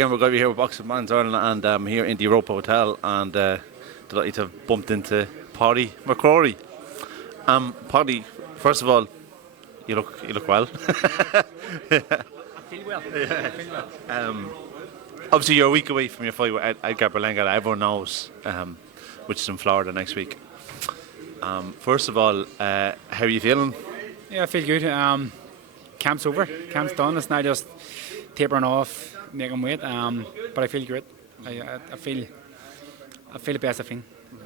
Kieran, we're going to be here with Boxing Bants Ireland, and I'm here in the Europa Hotel, and delighted to have bumped into Pody Crory. Pody, first of all, you look well. I feel well. Yeah. I feel well. Obviously, you're a week away from your fight with Edgar Berlanga, that everyone knows, which is in Florida next week. First of all, how are you feeling? Yeah, I feel good. Camp's over. Camp's done. It's now just tapering off, making weight. But I feel great. I feel the best I've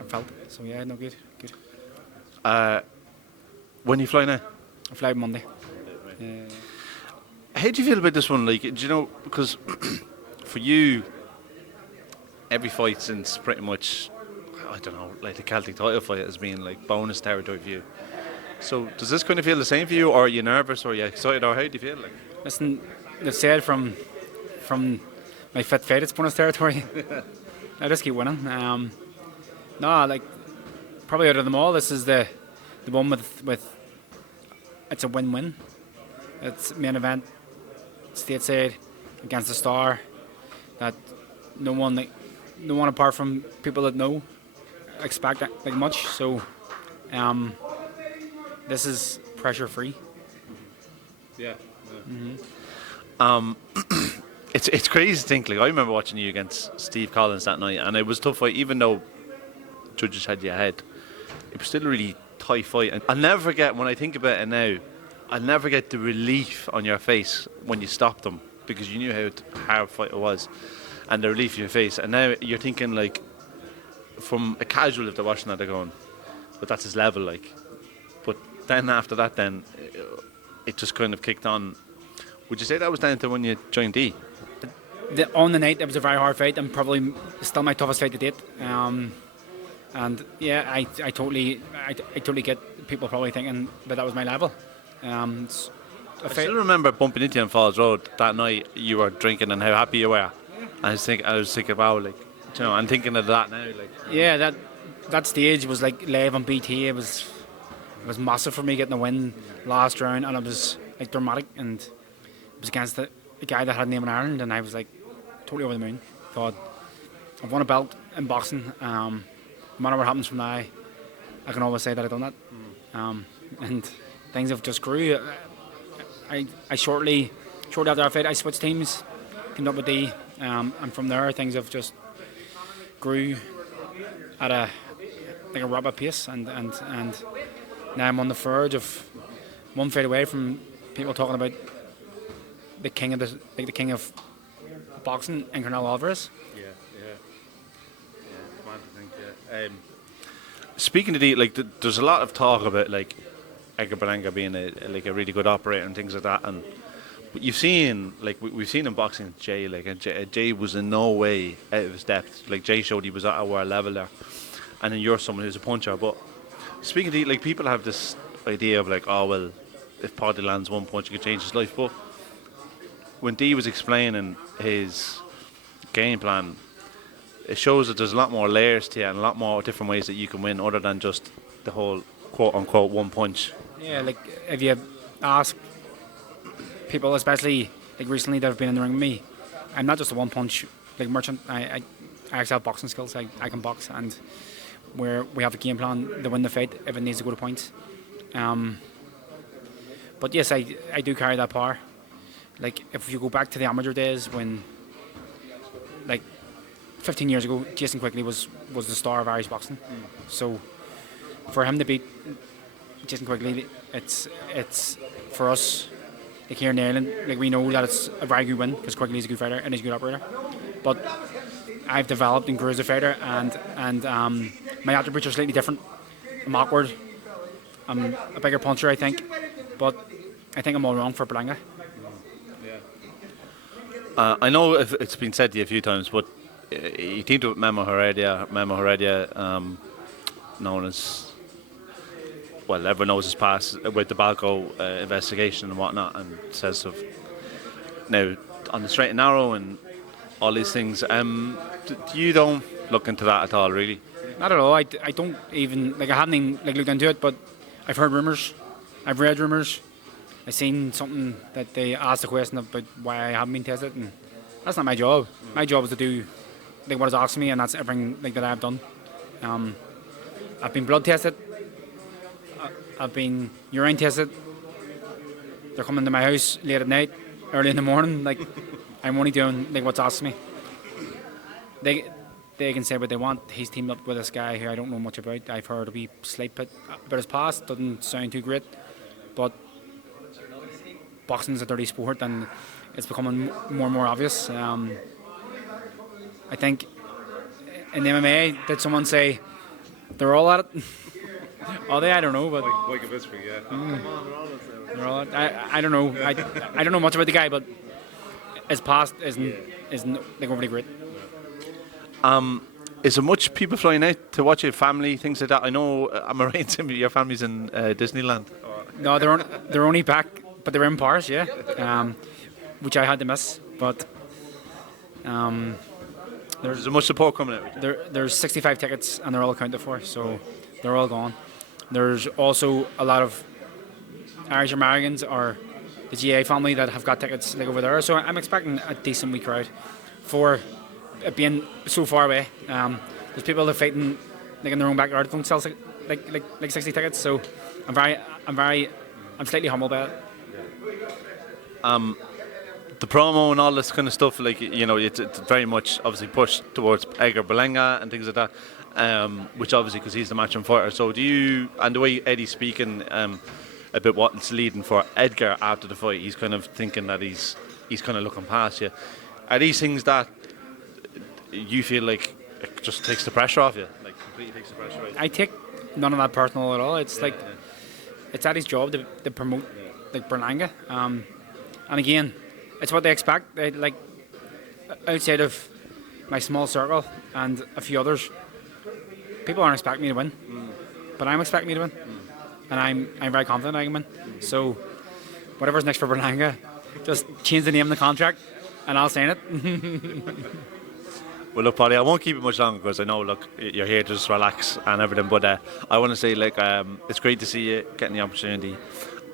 felt. So yeah, no good. When you fly now? I fly Monday. How do you feel about this one? Like, do you know, because for you, every fight since pretty much, I don't know, like the Celtic title fight has been like bonus territory for you. So does this kind of feel the same for you, or are you nervous, or are you excited, or how do you feel? Like, Listen, they've said from my fifth fight it's bonus territory. I just keep winning. No, like probably out of them all, this is the one with it's a win-win. It's main event, stateside against the star that no one apart from people that know expect that, like much. So this is pressure free. yeah. It's crazy to think. Like, I remember watching you against Steve Collins that night, and it was a tough fight. Even though judges had you ahead, it was still a really tight fight. And I'll never forget, when I think about it now, I'll never forget the relief on your face when you stopped them, because you knew how hard fight it was, and the relief in your face. And now you're thinking, like, from a casual, if they're watching that, they're going, but that's his level, like. But then after that, then it just kind of kicked on. Would you say that was down to when you joined D? On the night, it was a very hard fight, and probably still my toughest fight to date. And yeah, I totally get people probably thinking that was my level. I still remember bumping into you on Falls Road that night. You were drinking and how happy you were. I was thinking, wow, like, you know, I'm thinking of that now. Like, yeah, that stage was like live on BT. It was massive for me getting the win last round, and it was like dramatic, and it was against a guy that had a name in Ireland, and I was like totally over the moon. Thought, I've won a belt in boxing. No matter what happens from now, I can always say that I've done that. And things have just grew. I shortly after our fight, I switched teams, came up with D, and from there things have just grew at a rapid pace, and now I'm on the verge of one fight away from people talking about the king of boxing, and Canelo Alvarez. Yeah. Come on to think. Yeah. Speaking of D, like, there's a lot of talk about like Edgar Berlanga being a really good operator and things like that, but you've seen, like, we've seen in boxing Jay, like, and Jay was in no way out of his depth. Like, Jay showed he was at our level there, and then you're someone who's a puncher. But speaking of D, like, people have this idea of like, oh well, if Pody lands one punch, it could change his life. But when D was explaining his game plan, it shows that there's a lot more layers to it and a lot more different ways that you can win, other than just the whole quote unquote one punch. Yeah, like if you ask people, especially like recently that have been in the ring with me, I'm not just a one punch like merchant. I actually have boxing skills. I can box, and we have a game plan to win the fight if it needs to go to points. But yes, I do carry that power. Like, if you go back to the amateur days when, like, 15 years ago, Jason Quigley was the star of Irish boxing. So for him to beat Jason Quigley, it's for us, like, here in Ireland, like, we know that it's a very good win because Quigley's a good fighter and he's a good operator. But I've developed and grew as a fighter, and my attributes are slightly different. I'm awkward. I'm a bigger puncher, I think, but I think I'm all wrong for Berlanga. I know it's been said to you a few times, but you teamed with Memo Heredia, known as, well, everyone knows his past with the Balco investigation and whatnot, and says of now on the straight and narrow and all these things. You don't look into that at all, really? Not at all. I don't even, like, I haven't even, like, looked into it, but I've heard rumours, I've read rumours, I've seen something that they asked a question about why I haven't been tested, and That's not my job. My job is to do like what is asked of me, and that's everything like that I've done. I've been blood tested. I've been urine tested. They're coming to my house late at night, early in the morning. Like I'm only doing like what's asked of me. They can say what they want. He's teamed up with this guy who I don't know much about. I've heard a wee slight bit about his past. Doesn't sound too great, but boxing's a dirty sport, and it's becoming more and more obvious. I think in MMA, did someone say they're all at it? Are they? I don't know, but Like a Pittsburgh, yeah. they're all at it. I don't know. I don't know much about the guy, but his past isn't like overly great. Is there much people flying out to watch it, family, things like that? I know, I'm right, your family's in Disneyland. No, they're only back, but they were in Paris, yeah, which I had to miss. But Is there much support coming out? there's 65 tickets, and they're all accounted for, so they're all gone. There's also a lot of Irish Americans or the GA family that have got tickets like over there, so I'm expecting a decent wee crowd for it being so far away. There's people that are fighting like in their own backyard don't sell like 60 tickets, so I'm slightly humbled by it. The promo and all this kind of stuff, like, you know, it's very much obviously pushed towards Edgar Berlanga and things like that, which obviously because he's the matchroom fighter. So do you, and the way Eddie's speaking about what's leading for Edgar after the fight, he's kind of thinking that he's kind of looking past you. Are these things that you feel like it just takes the pressure off you, like completely takes the pressure off? I take none of that personal at all. It's it's Eddie's job to promote like Berlanga, and again, it's what they expect. They, like outside of my small circle and a few others, people aren't expecting me to win, but I'm expecting me to win, and I'm very confident I can win. So whatever's next for Berlanga, just change the name of the contract, and I'll sign it. Well, look, Pody, I won't keep it much longer because I know, look, you're here to just relax and everything. But I want to say, like, it's great to see you getting the opportunity,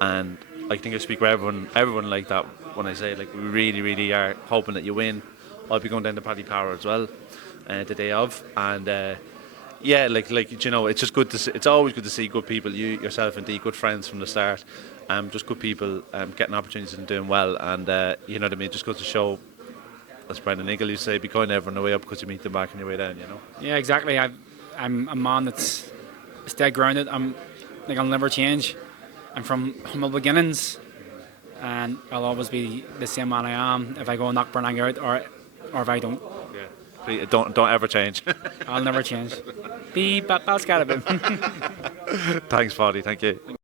and I think I speak for everyone like that when I say, like, we really, really are hoping that you win. I'll be going down to Paddy Power as well, the day of, and yeah, like you know, it's just good to see. It's always good to see good people, you yourself and Dee, good friends from the start, just good people getting opportunities and doing well, and you know what I mean. Just goes to show. As Brendan Eagle used to say, be kind to everyone on the way up because you meet them back on your way down, you know? Yeah, exactly. I'm a man that's dead grounded. I'll never change. I'm from humble beginnings, and I'll always be the same man I am if I go and knock Berlanga out or if I don't. Yeah. Please, don't ever change. I'll never change. Be Pascal. Thanks, Pody. Thank you.